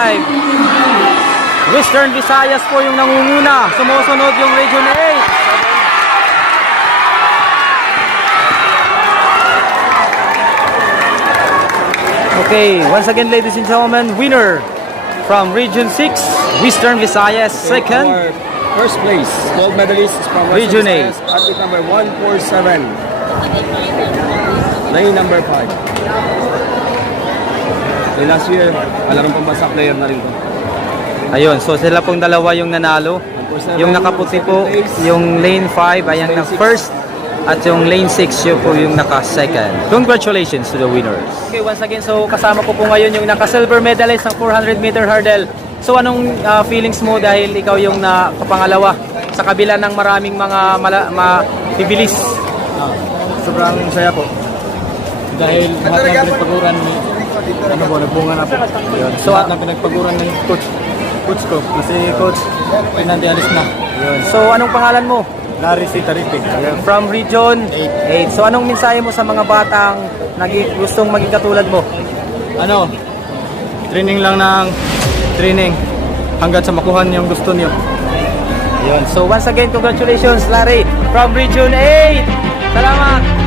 5. Western Visayas po yung nangunguna. Sumusunod yung Region 8. Okay, once again ladies and gentlemen, winner from Region 6, Western Visayas. Second, Our first place, gold medalist is from Region Western Visayas, athlete number 147. Lane number 5. So last year, alarong pambasa player na rin to. ayun, so sila pong dalawa yung nanalo. Yung nakaputi po, yung lane 5, ayan na first. At yung lane 6, yun po yung naka-second. Congratulations to the winners. Okay, once again, so kasama ko po ngayon yung naka-silver medalist ng 400 meter hurdle. So anong feelings mo dahil ikaw yung nakapangalawa sa kabila ng maraming mga mabibilis? Sobrang saya po. Dahil lahat ng pinagpaguran ni nagbunga na po. Yun. So, lahat ng pinagpaguran ni coach ko. Kasi coach, pinandialis na. Yun. So anong pangalan mo? Larry C. Taripe. From Region 8. So anong mensahe mo sa mga batang gustong maging katulad mo? Ano? Training lang ng training hanggang sa makuha yung gusto niyo. Yun. So once again, congratulations Larry from Region 8. Salamat!